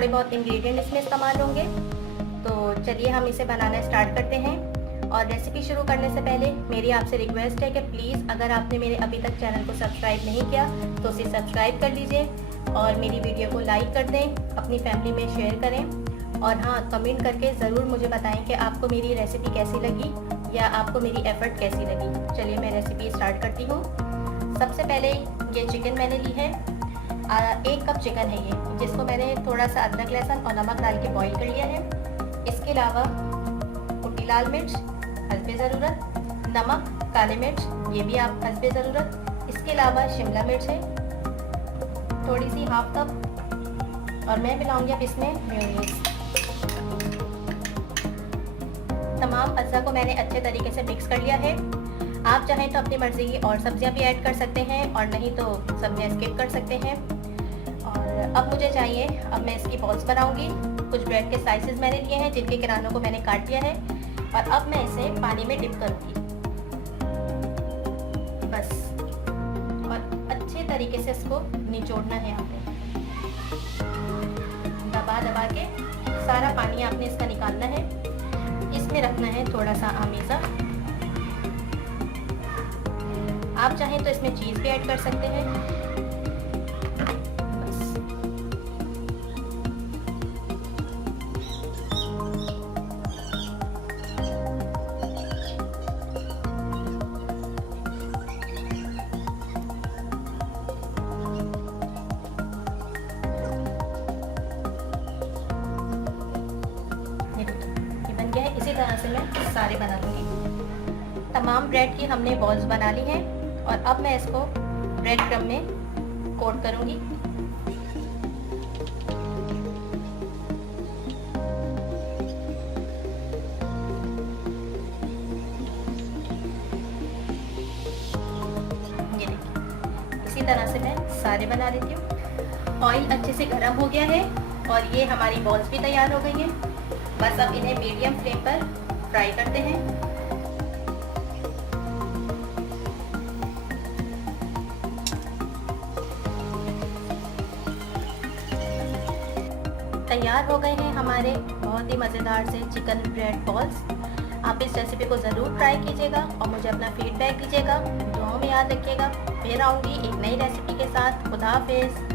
थोड़े बहुत इंग्रेडिएंट इसमें इस्तेमाल होंगे। तो चलिए हम इसे बनाना स्टार्ट करते हैं। और रेसिपी शुरू करने से पहले मेरी आपसे रिक्वेस्ट है कि प्लीज़ अगर आपने मेरे अभी तक चैनल को सब्सक्राइब नहीं किया तो उसे सब्सक्राइब कर लीजिए और मेरी वीडियो को लाइक कर दें, अपनी फैमिली में शेयर करें और हाँ, कमेंट करके ज़रूर मुझे बताएं कि आपको मेरी रेसिपी कैसी लगी या आपको मेरी एफ़र्ट कैसी लगी। चलिए मैं रेसिपी स्टार्ट करती हूँ। सबसे पहले ये चिकन मैंने ली है, 1 कप चिकन है ये, जिसको मैंने थोड़ा सा अदरक लहसुन और नमक डाल के बॉईल कर लिया है। इसके अलावा कुटी लाल मिर्च हस्बे ज़रूरत, नमक, काले मिर्च ये भी आप हस्बे ज़रूरत। इसके अलावा शिमला मिर्च है थोड़ी सी, 1/2 कप। और मैं मिलाऊंगी अब इसमें मेयोनीज। तमाम अज्जा को मैंने अच्छे तरीके से मिक्स कर लिया है। आप चाहें तो अपनी मर्ज़ी की और सब्जियां भी ऐड कर सकते हैं और नहीं तो सब्जियां स्किप कर सकते हैं। और अब मुझे चाहिए, अब मैं इसकी बॉल्स बनाऊंगी। कुछ ब्रेड के स्लाइसेस मैंने लिए हैं जिनके किनारों को मैंने काट दिया है और अब मैं इसे पानी में डिप करूंगी बस। और अच्छे तरीके से इसको निचोड़ना है आपने, दबा दबा के सारा पानी आपने इसका निकालना है। इसमें रखना है थोड़ा सा आमीज़ा। आप चाहें तो इसमें चीज़ भी ऐड कर सकते हैं। बस ये बन गया है। इसी तरह से मैं सारे बना लूँगी। तमाम ब्रेड की हमने बॉल्स बना ली हैं और अब मैं इसको ब्रेड क्रम्ब में कोट करूँगी। ये देखिए, इसी तरह से मैं सारे बना लेती हूँ। ऑयल अच्छे से गर्म हो गया है और ये हमारी बॉल्स भी तैयार हो गई हैं। बस अब इन्हें मीडियम फ्लेम पर फ्राई करते हैं। तैयार हो गए हैं हमारे बहुत ही मज़ेदार से चिकन ब्रेड बॉल्स। आप इस रेसिपी को ज़रूर ट्राई कीजिएगा और मुझे अपना फीडबैक दीजिएगा। दुआओं में याद रखिएगा। फिर आऊँगी एक नई रेसिपी के साथ। खुदा हाफिज़।